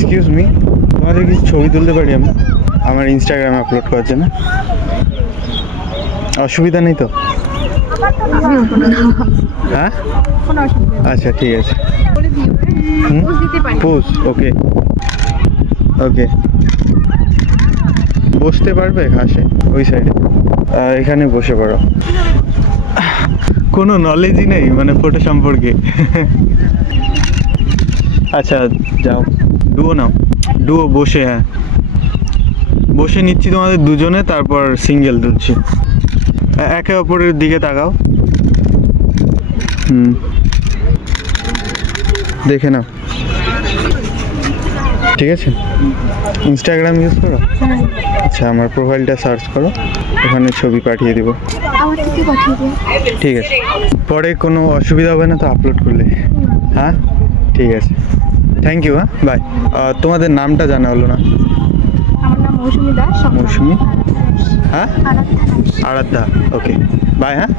Excuse me, তোমাদের কিছু ছবি তুলতে পারি আমি আমার ইনস্টাগ্রামে আপলোড করার জন্য? অসুবিধা নেই তো? হ্যাঁ, আচ্ছা ঠিক আছে। পোজ, ওকে ওকে। বসতে পারবে ঘাসে ওই সাইডে? এখানে বসে পড়ো। কোনো নলেজই নেই মানে ফটো সম্পর্কে। আচ্ছা যাও, ডুও নাও, ডুও বসে। হ্যাঁ বসে নিচ্ছি তোমাদের দুজনে, তারপর সিঙ্গেল তুলছি। একে অপরের দিকে তাকাও। দেখে নাও, ঠিক আছে? ইনস্টাগ্রাম ইউজ করো? আচ্ছা, আমার প্রোফাইলটা সার্চ করো, ওখানে ছবি পাঠিয়ে দিব। ঠিক আছে, পরে কোনো অসুবিধা হবে না তো আপলোড করলে? হ্যাঁ ঠিক আছে, থ্যাংক ইউ। হ্যাঁ বাই। তোমাদের নামটা জানা হলো না। আমার নাম মৌসুমী দাস। মৌসুমী? হ্যাঁ, আরাধ্যা। ওকে, বাই। হ্যাঁ।